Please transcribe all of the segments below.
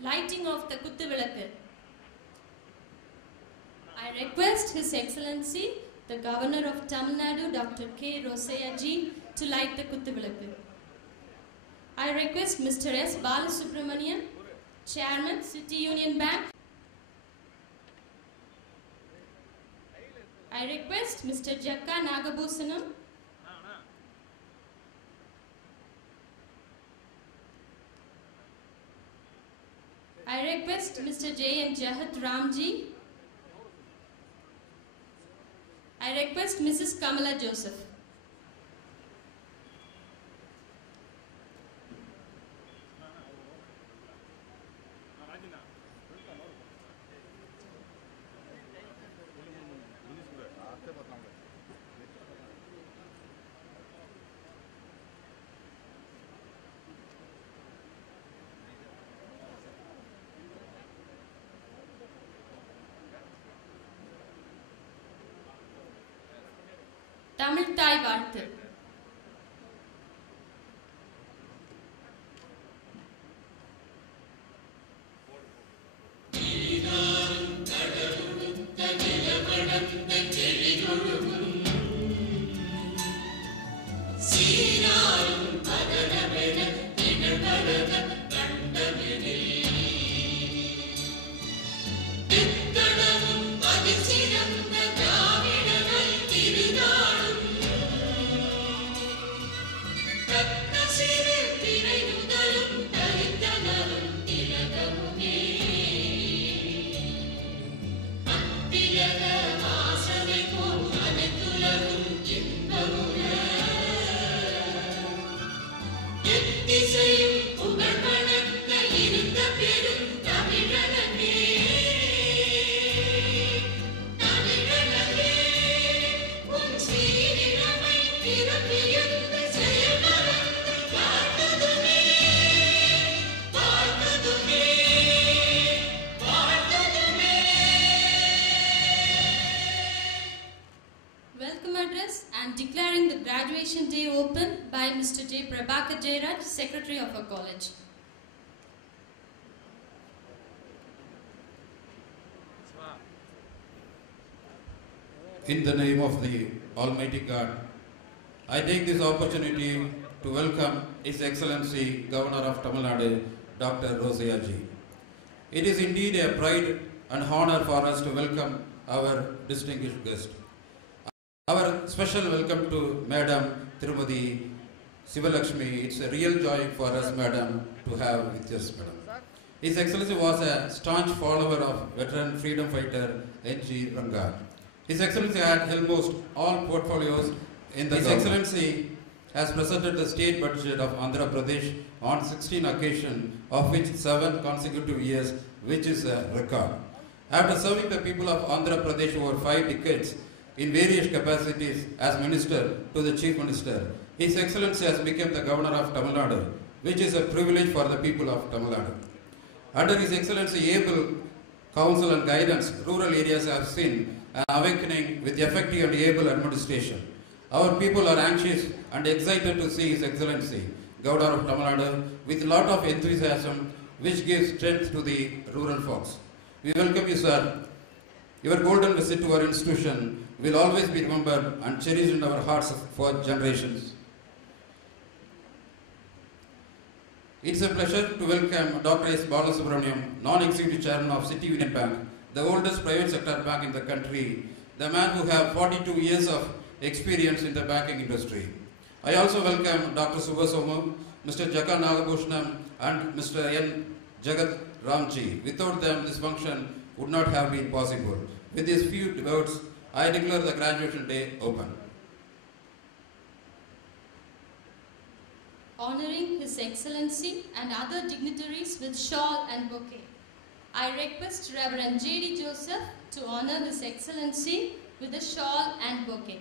Lighting of the Kuthuvilakku. I request His Excellency, the Governor of Tamil Nadu, Dr. K. Rosaiah Ji, to light the Kuthuvilakku. I request Mr. S. Balasubramanian, Chairman, City Union Bank. I request Mr. Jakka Nagabhusanam. I request Mr. J. N. Jahat Ramji. I request Mrs. Kamala Joseph. Tamil தாய் வாழ்த்து. Secretary of our college. In the name of the Almighty God, I take this opportunity to welcome His Excellency Governor of Tamil Nadu, Dr. Rosaiah Ji. It is indeed a pride and honor for us to welcome our distinguished guest. Our special welcome to Madam Tirumati Sivalakshmi. It's a real joy for us, Madam, to have with us, Madam. His Excellency was a staunch follower of veteran freedom fighter N.G. Ranga. His Excellency had almost all portfolios in the His Excellency has presented the state budget of Andhra Pradesh on 16 occasions, of which 7 consecutive years, which is a record. After serving the people of Andhra Pradesh over 5 decades in various capacities as Minister to the Chief Minister, His Excellency has become the Governor of Tamil Nadu, which is a privilege for the people of Tamil Nadu. Under His Excellency able counsel and guidance, rural areas have seen an awakening with effective and able administration. Our people are anxious and excited to see His Excellency, Governor of Tamil Nadu, with a lot of enthusiasm which gives strength to the rural folks. We welcome you, sir. Your golden visit to our institution will always be remembered and cherished in our hearts for generations. It's a pleasure to welcome Dr. S. Balasubramaniam, Non-Executive Chairman of City Union Bank, the oldest private sector bank in the country, the man who has 42 years of experience in the banking industry. I also welcome Dr. Subbasomu, Mr. Jaka Nagabhushanam and Mr. N. Jagat Ramji. Without them, this function would not have been possible. With these few words, I declare the graduation day open. Honoring His Excellency and other dignitaries with shawl and bouquet, I request Reverend J.D. Joseph to honor His Excellency with a shawl and bouquet.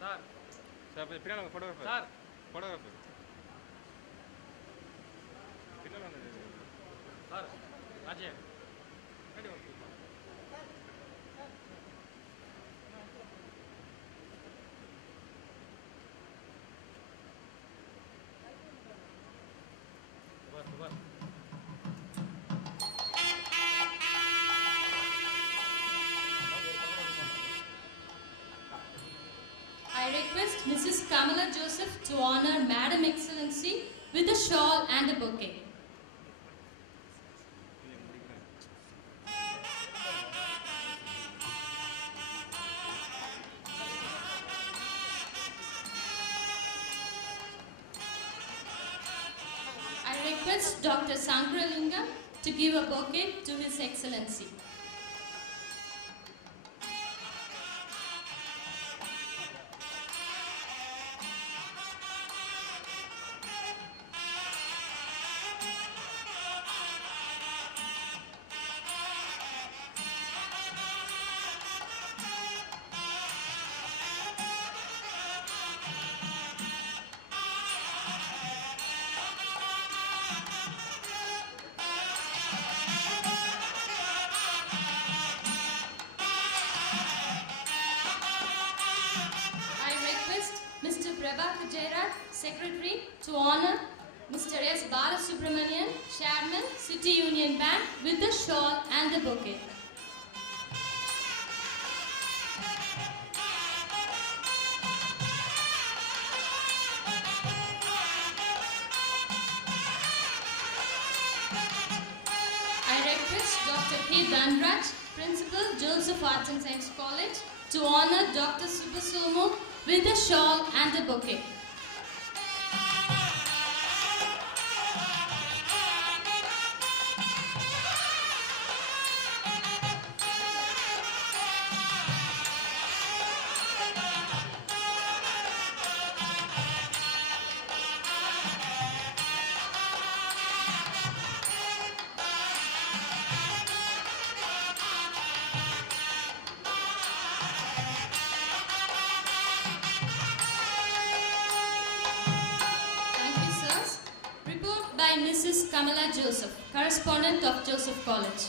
Sir, photographer. Sir, photographer. Sir, Ajay. I request Mrs. Kamala Joseph to honor Madam Excellency with a shawl and a bouquet. I request Dr. Sankralingam to give a bouquet to His Excellency. Secretary to honor Mr. S. Balasubramanian, Chairman, City Union Bank with the shawl and the bouquet. I request Dr. K. Dhanraj, Principal, Joseph Arts and Science College, to honor Dr. Subbasomu with a shawl and a bouquet. Mrs. Kamala Joseph, correspondent of Joseph College.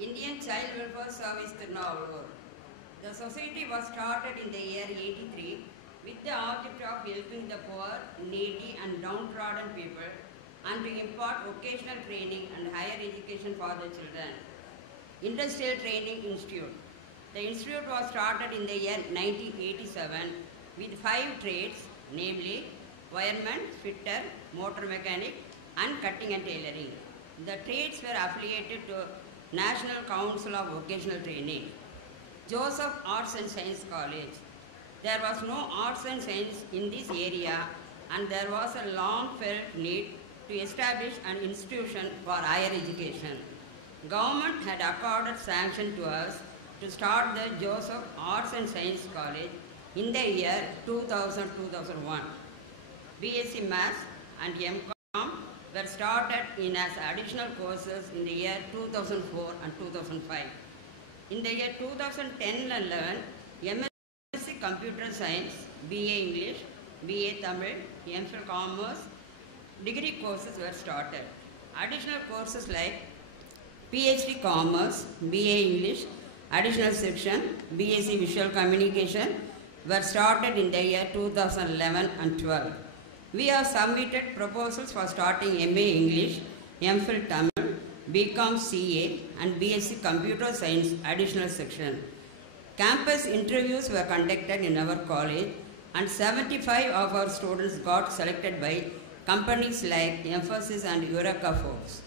Indian Child Welfare Service Tirunavallur. The society was started in the year 83 with the object of helping the poor, needy and downtrodden people and to impart vocational training and higher education for the children. Industrial Training Institute. The institute was started in the year 1987 with 5 trades, namely wireman, fitter, motor mechanic and cutting and tailoring. The trades were affiliated to National Council of Vocational Training. Joseph Arts and Science College. There was no arts and science in this area, and there was a long-felt need to establish an institution for higher education. Government had accorded sanction to us to start the Joseph Arts and Science College in the year 2000-2001. BSc Maths and MCom were started in as additional courses in the year 2004 and 2005. In the year 2010-11, MSc Computer Science, BA English, BA Tamil, MPhil Commerce, degree courses were started. Additional courses like PhD Commerce, BA English, additional section, BSc Visual Communication were started in the year 2011 and 12. We have submitted proposals for starting MA English, MPhil Tamil, BCom CA and BSc Computer Science additional section. Campus interviews were conducted in our college and 75 of our students got selected by companies like Emphasis and Eureka Forbes.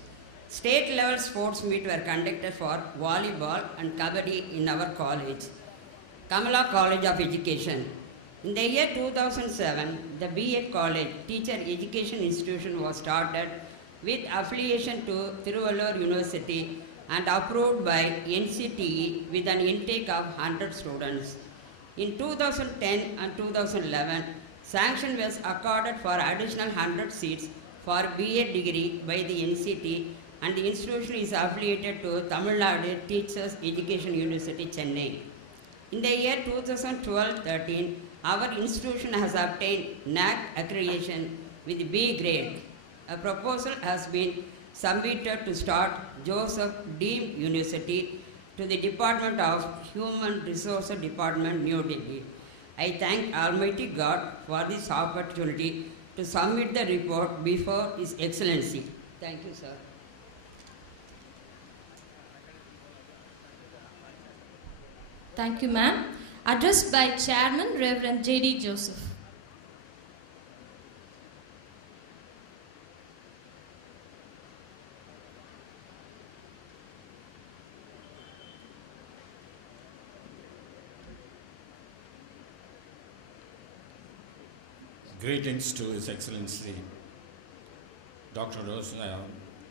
State level sports meet were conducted for volleyball and kabaddi in our college. Kamala College of Education. In the year 2007, the BA College Teacher Education Institution was started with affiliation to Tiruvallur University and approved by NCTE with an intake of 100 students. In 2010 and 2011, sanction was accorded for additional 100 seats for BA degree by the NCT, and the institution is affiliated to Tamil Nadu Teachers Education University, Chennai. In the year 2012-13, our institution has obtained NAAC accreditation with B grade. A proposal has been submitted to start Joseph Deemed University to the Department of Human Resources Department, New Delhi. I thank Almighty God for this opportunity to submit the report before His Excellency. Thank you, sir. Thank you, ma'am. Addressed by Chairman Reverend J.D. Joseph. Greetings to His Excellency Dr. Roseya,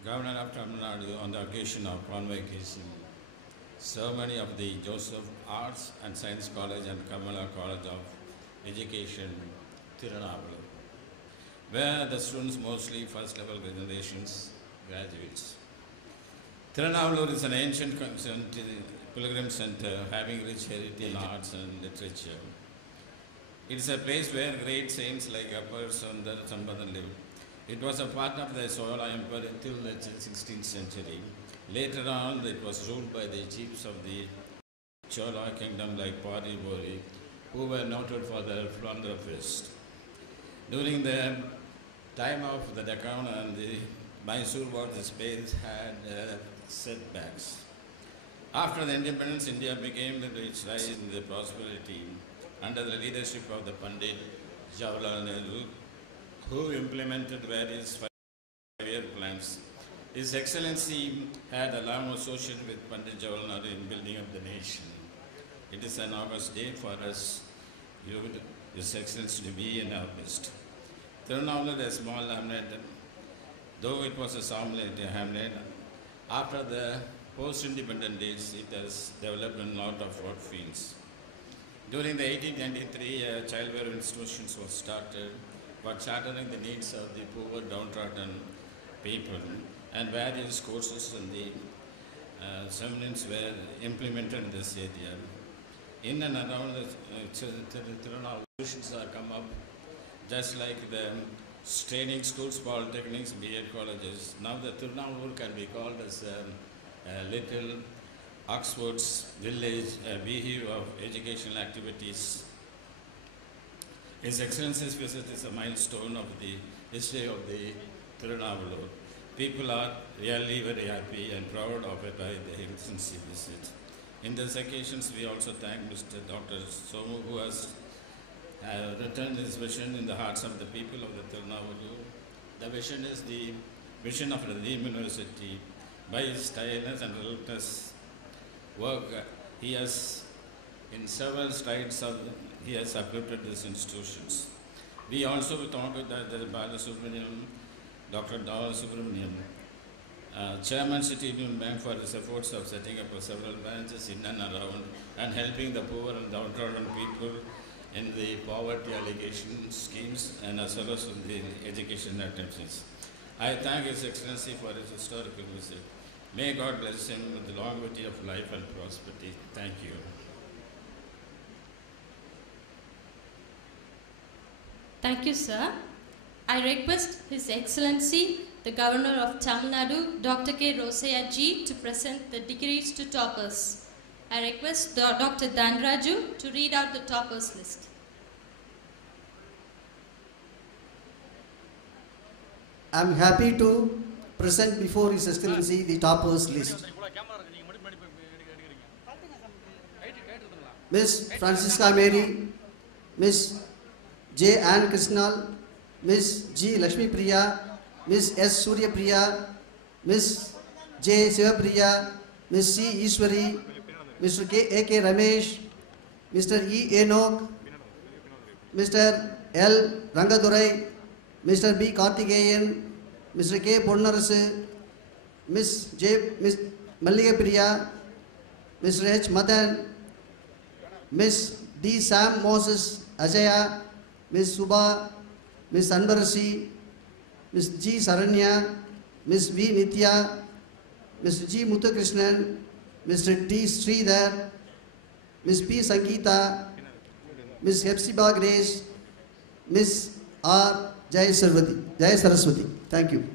Governor of Tamil Nadu, on the occasion of convocation ceremony of the Joseph Arts and Science College and Kamala College of Education, Tirunavallur, where the students mostly first level generations graduates. Tirunavallur is an ancient pilgrim center having rich heritage in arts and literature. It is a place where great saints like Appar Sundar Sambhadan lived. It was a part of the Chola Empire until the 16th century. Later on, it was ruled by the chiefs of the Chola kingdom like Pari Bori, who were noted for their philanthropist. During the time of the Deccan and the Mysore wars, the space had setbacks. After the independence, India became the rich rise in the prosperity under the leadership of the Pandit Jawaharlal Nehru, who implemented various five-year plans. His Excellency had a long association with Pandit Jawaharlal Nehru in building up the nation. It is an August day for us, His Excellency, to be in our midst. Tirunavallur is a small hamlet, though it was a hamlet. After the post-independent days, it has developed a lot of work fields. During the 1893, child welfare institutions were started for chartering the needs of the poor, downtrodden people, and various courses and the seminars were implemented in this area. In and around the Tirunavallur, institutions have come up, just like the training schools, polytechnics, BEd colleges. Now the Tirunavallur can be called as a little Oxford's village, a beehive of educational activities. His Excellency's visit is a milestone of the history of the Tirunavallur. People are really very happy and proud of it by the Excellency visit. In these occasions, we also thank Mr. Dr. Somu, who has returned his vision in the hearts of the people of the Tirunavallur. The vision is the vision of the university. By his tireless and relentless work, he has, in several strides, he has uplifted these institutions. We also thought that the Balasubramaniam, Dr. Dawal Subramaniam, Chairman City Union Bank, for his efforts of setting up several branches in and around and helping the poor and downtrodden people in the poverty alleviation schemes and as well as in the education activities. I thank His Excellency for his historical visit. May God bless him with the longevity of life and prosperity. Thank you. Thank you, sir. I request His Excellency, the Governor of Tamil Nadu, Dr. K. Rosaya Ji, to present the degrees to toppers. I request Dr. Danraju to read out the toppers list. I am happy to present before His Excellency the toppers list. Miss Francisca Mary, Miss J. Ann Krishnal, Miss G. Lakshmi Priya, Miss S. Surya Priya, Miss J. Sivapriya, Miss C. Ishwari, Mr. A. K. Ramesh, Mr. E. Enoch, Mr. L. Rangadurai, Mr. B. Karthikeyan, Mr. K. Ponnarasu, Miss Malliga Priya, Mr. H. Madan, Miss D. Sam Moses Ajaya, Miss Subha, Miss Anbarasi, Miss G. Saranya, Miss V. Nitya, Mr. G. Muthukrishnan, Mr. T. Sridhar, Miss P. Sangeeta, Miss Hepzibah Grace, Miss R. Jai Saraswati. Thank you.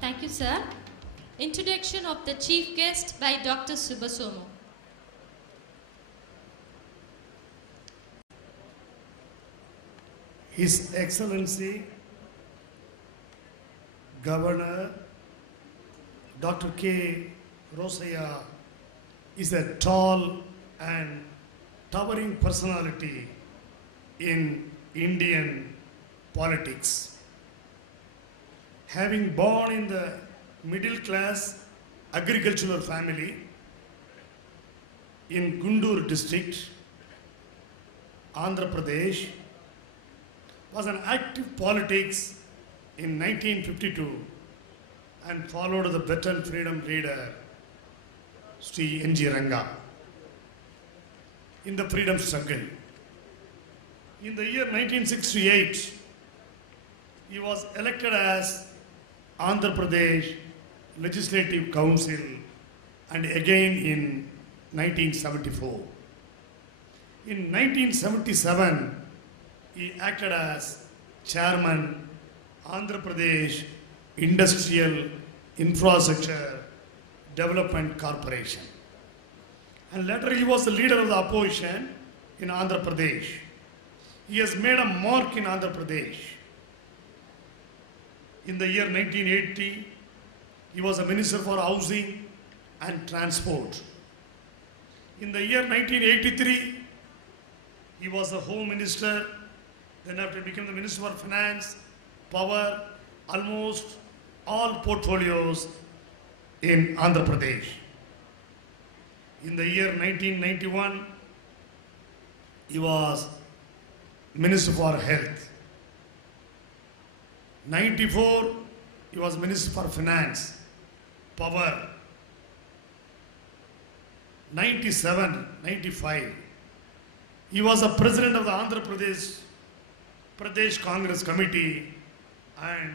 Thank you, sir. Introduction of the chief guest by Dr. Subasomo. His Excellency Governor Dr. K. Rosaya is a tall and towering personality in Indian politics. Having born in the middle class agricultural family in Guntur district, Andhra Pradesh, was an active politics in 1952 and followed the veteran freedom leader Sri N.G. Ranga in the freedom struggle. In the year 1968, he was elected as Andhra Pradesh Legislative Council and again in 1974. In 1977, he acted as Chairman Andhra Pradesh Industrial Infrastructure Development Corporation. And later he was the leader of the opposition in Andhra Pradesh. He has made a mark in Andhra Pradesh. In the year 1980, he was a Minister for Housing and Transport. In the year 1983, he was the Home Minister. Then after he became the Minister for Finance, Power, almost all portfolios in Andhra Pradesh. In the year 1991, he was Minister for Health. 94, he was Minister for Finance. power. 97, 95. He was a president of the Andhra Pradesh Congress Committee, and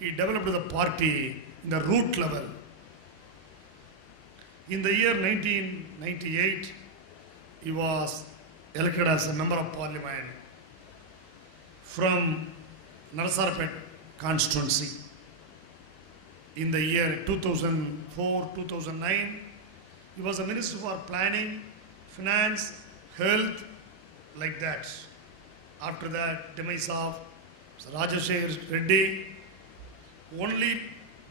he developed the party in the root level. In the year 1998, he was elected as a member of parliament from Narsarpet constituency. In the year 2004-2009, he was a minister for planning, finance, health, like that. After that, demise of Rajashekar Reddy, only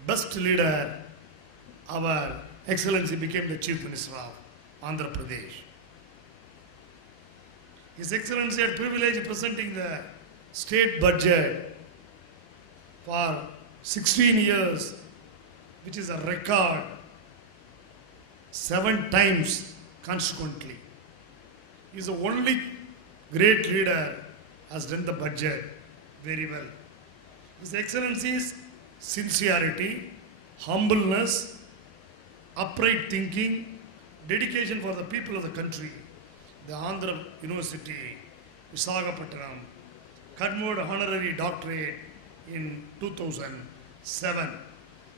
best leader, our Excellency became the Chief Minister of Andhra Pradesh. His Excellency had privilege of presenting the state budget for 16 years, which is a record, 7 times consequently. He is the only great leader has done the budget very well. His Excellency's sincerity, humbleness, upright thinking, dedication for the people of the country, the Andhra University, Visakhapatnam, conferred honorary doctorate in 2007.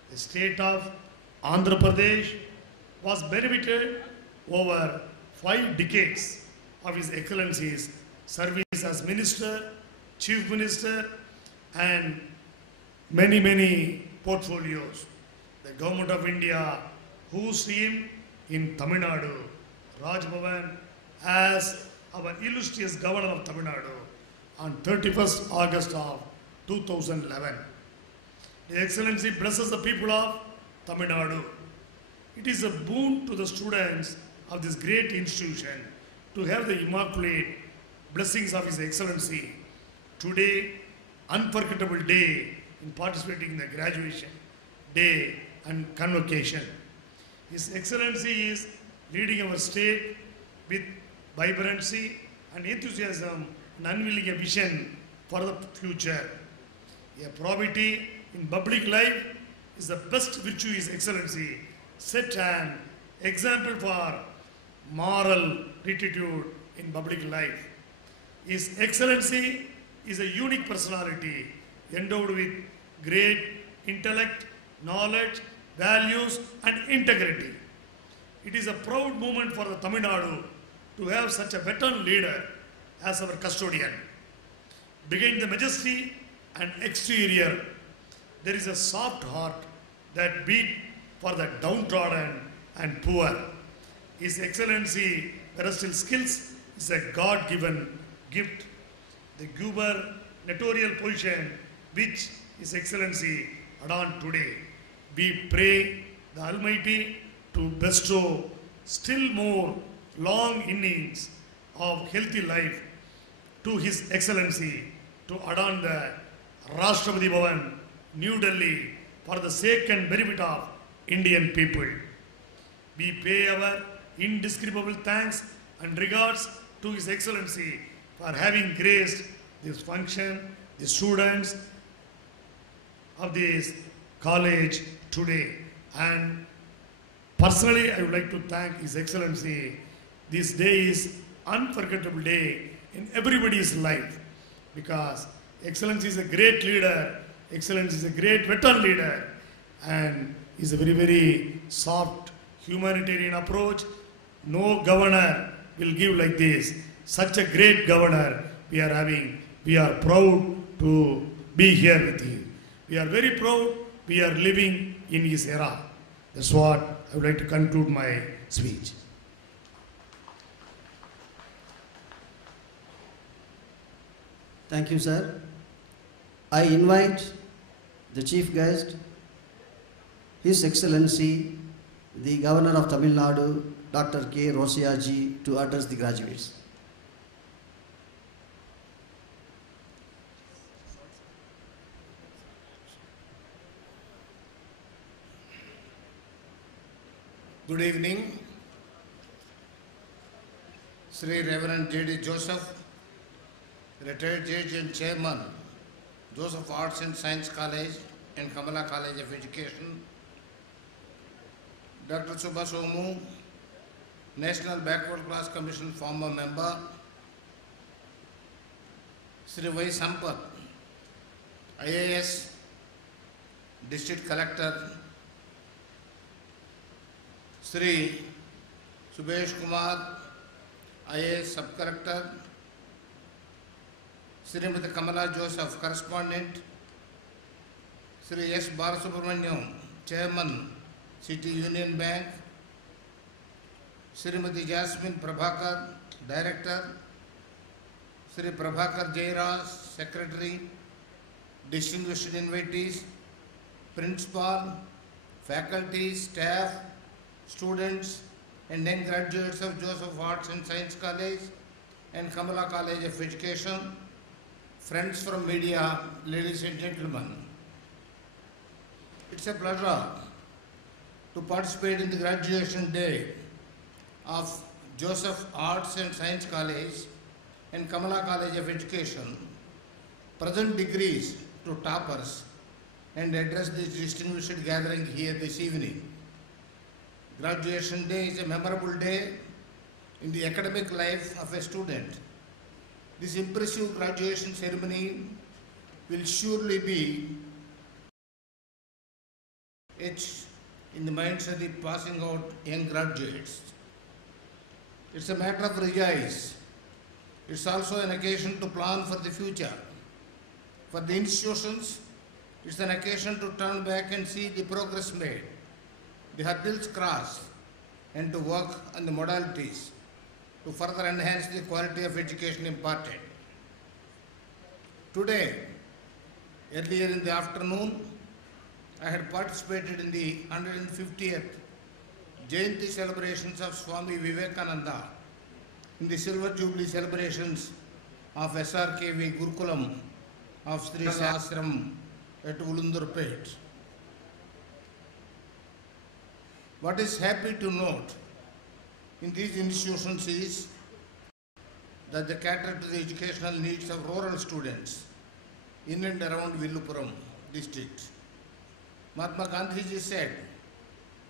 The state of Andhra Pradesh was benefited over 5 decades of His Excellency's service as Minister, Chief Minister, and many portfolios. The Government of India hosts him in Tamil Nadu, Raj Bhavan, as our illustrious Governor of Tamil Nadu on 31st August of 2011. The Excellency blesses the people of Tamil Nadu. It is a boon to the students of this great institution to have the immaculate blessings of His Excellency. Today, unforgettable day in participating in the graduation day and convocation. His Excellency is leading our state with vibrancy and enthusiasm and unveiling a vision for the future. A probity in public life is the best virtue His Excellency set an example for moral rectitude in public life. His Excellency is a unique personality endowed with great intellect, knowledge, values and integrity. It is a proud moment for the Tamil Nadu to have such a veteran leader as our custodian. Behind the majesty and exterior, there is a soft heart that beats for the downtrodden and poor. His Excellency Versatile skills is a God-given gift. The gubernatorial position which His Excellency adorned today. We pray the Almighty to bestow still more long innings of healthy life to His Excellency to adorn the Rashtrapati Bhavan, New Delhi, for the sake and benefit of Indian people. We pay our indescribable thanks and regards to His Excellency for having graced this function, the students of this college today. And personally, I would like to thank His Excellency. This day is unforgettable day in everybody's life because Excellency is a great leader, Excellency is a great veteran leader, and is a very soft humanitarian approach. No governor will give like this. Such a great governor we are having. We are proud to be here with him. We are very proud we are living in his era. That's what I would like to conclude my speech. Thank you, sir. I invite the chief guest, His Excellency, the Governor of Tamil Nadu, Dr. K. Rosaiah ji, to address the graduates. Good evening. Sri Reverend J.D. Joseph, retired judge and chairman, Joseph Arts and Science College and Kamala College of Education, Dr. Subhash Omu, National Backward Class Commission former member, Sri Y. Sampath, IAS District Collector, Sri Subhesh Kumar, IAS Sub-Collector, Srimati Kamala Joseph, Correspondent, Sri S. Balasubramaniam, Chairman, City Union Bank, Srimati Jasmine Prabhakar, Director, Sri Prabhakar Jairaj, Secretary, distinguished invitees, Principal, faculty, staff, students, and young graduates of Joseph Arts and Science College and Kamala College of Education, friends from media, ladies and gentlemen. It's a pleasure to participate in the graduation day of Joseph Arts and Science College and Kamala College of Education, present degrees to toppers, and address this distinguished gathering here this evening. Graduation day is a memorable day in the academic life of a student. This impressive graduation ceremony will surely be etched in the minds of the passing out young graduates. It's a matter of rejoice. It's also an occasion to plan for the future. For the institutions, it's an occasion to turn back and see the progress made, the hurdles crossed, and to work on the modalities to further enhance the quality of education imparted. Today, earlier in the afternoon, I had participated in the 150th Jayanti celebrations of Swami Vivekananda in the Silver Jubilee celebrations of SRKV Gurukulam of Sri Sastram at Ulundurpet. What is happy to note in these institutions is that they cater to the educational needs of rural students in and around Villupuram district. Mahatma Gandhiji said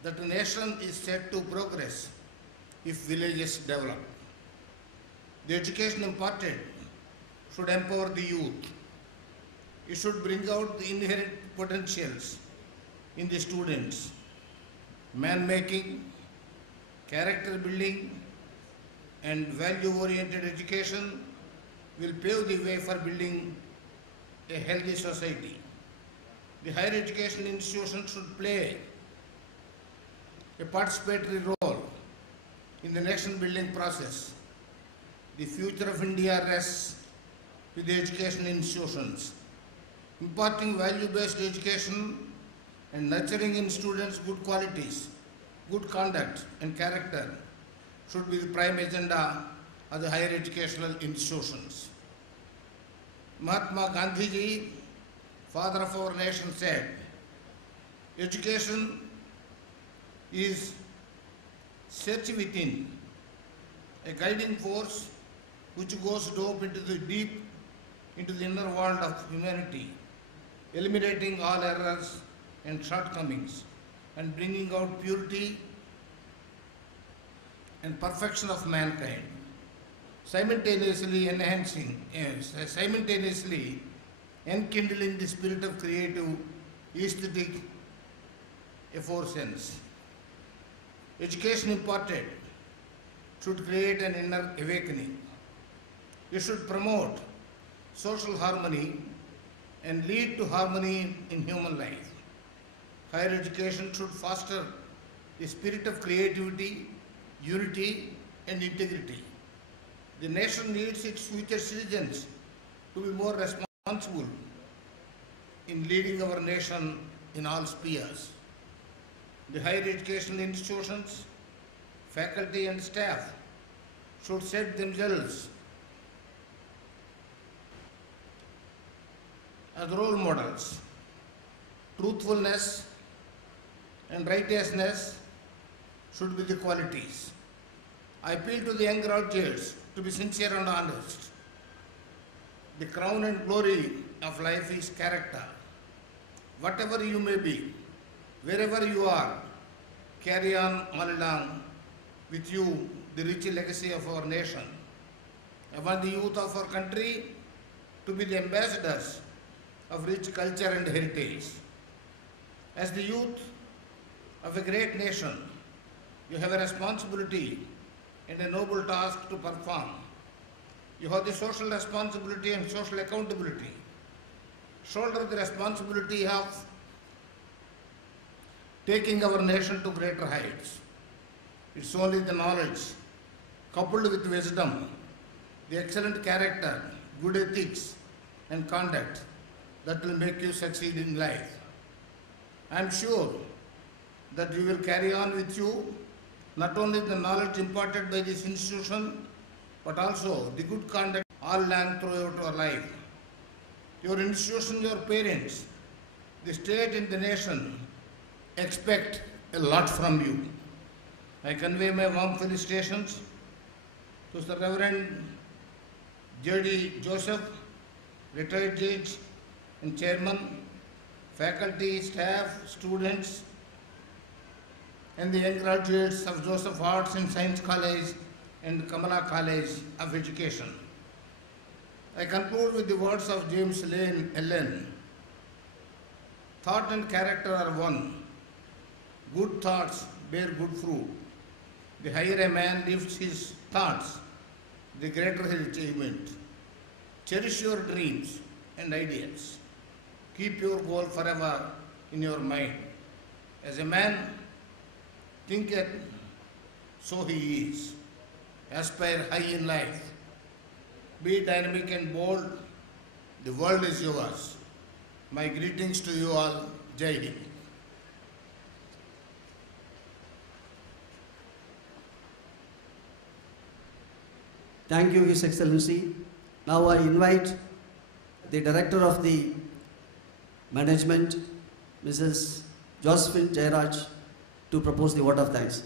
that a nation is set to progress if villages develop. The education imparted should empower the youth. It should bring out the inherent potentials in the students. Man-making, character building, and value-oriented education will pave the way for building a healthy society. The higher education institutions should play a participatory role in the nation-building process. The future of India rests with the education institutions. Imparting value-based education and nurturing in students good qualities, good conduct and character should be the prime agenda of the higher educational institutions. Mahatma Gandhiji, father of our nation, said, education is search within, a guiding force which goes deep into the inner world of humanity, eliminating all errors and shortcomings and bringing out purity and perfection of mankind, simultaneously enkindling the spirit of creative, aesthetic effervescence. Education imparted should create an inner awakening. It should promote social harmony and lead to harmony in human life. Higher education should foster the spirit of creativity, unity, and integrity. The nation needs its future citizens to be more responsible in leading our nation in all spheres. The higher educational institutions, faculty and staff should set themselves as role models. Truthfulness and righteousness should be the qualities. I appeal to the young graduates to be sincere and honest. The crown and glory of life is character. Whatever you may be, wherever you are, carry on all along with you the rich legacy of our nation. I want the youth of our country to be the ambassadors of rich culture and heritage. As the youth of a great nation, you have a responsibility and a noble task to perform. You have the social responsibility and social accountability. Shoulder the responsibility of taking our nation to greater heights. It's only the knowledge, coupled with wisdom, the excellent character, good ethics, and conduct that will make you succeed in life. I am sure that you will carry on with you not only the knowledge imparted by this institution, but also the good conduct all along throughout your life. Your institution, your parents, the state and the nation expect a lot from you. I convey my warm felicitations to the Reverend J.D. Joseph, retired judge and chairman, faculty, staff, students, and the young graduates of Joseph Arts and Science College and Kamala College of Education. I conclude with the words of James Lane Allen. Thought and character are one. Good thoughts bear good fruit. The higher a man lifts his thoughts, the greater his achievement. Cherish your dreams and ideals. Keep your goal forever in your mind. As a man thinketh, so he is. Aspire high in life. Be dynamic and bold. The world is yours. My greetings to you all. Jai Hind. Thank you, His Excellency. Now I invite the Director of the Management, Mrs. Josephine Jairaj, to propose the vote of thanks.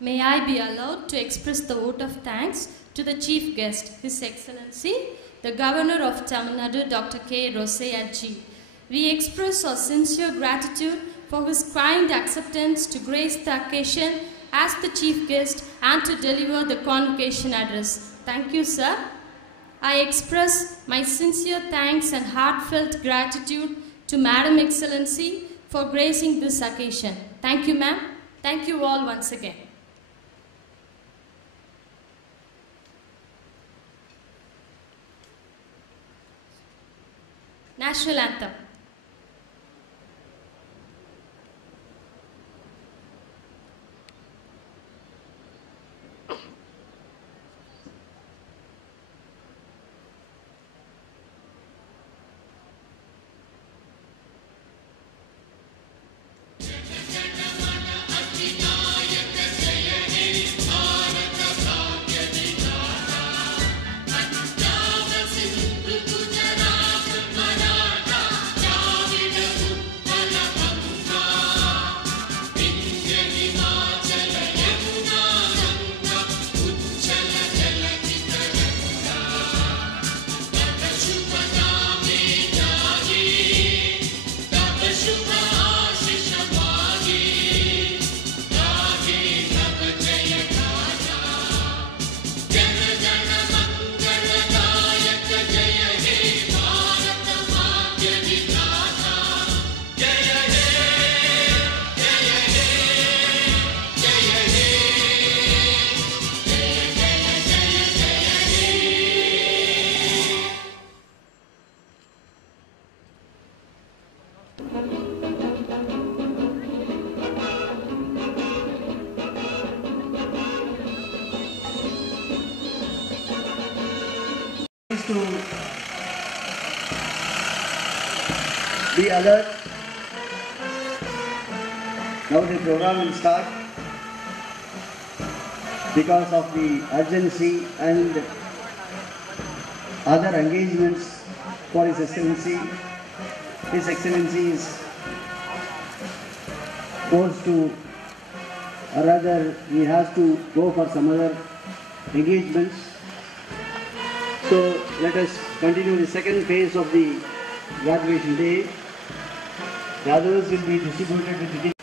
May I be allowed to express the vote of thanks to the Chief Guest, His Excellency, the Governor of Tamil Nadu, Dr. K. Rosaiah Ji. We express our sincere gratitude for his kind acceptance to grace the occasion as the Chief Guest and to deliver the convocation address. Thank you, sir. I express my sincere thanks and heartfelt gratitude to Madam Excellency for gracing this occasion. Thank you, ma'am. Thank you all once again. National Anthem. To be alert. Now the program will start. Because of the urgency and other engagements for His Excellency, His Excellency is forced to, or rather he has to go for some other engagements. So let us continue the second phase of the graduation day. The others will be distributed with the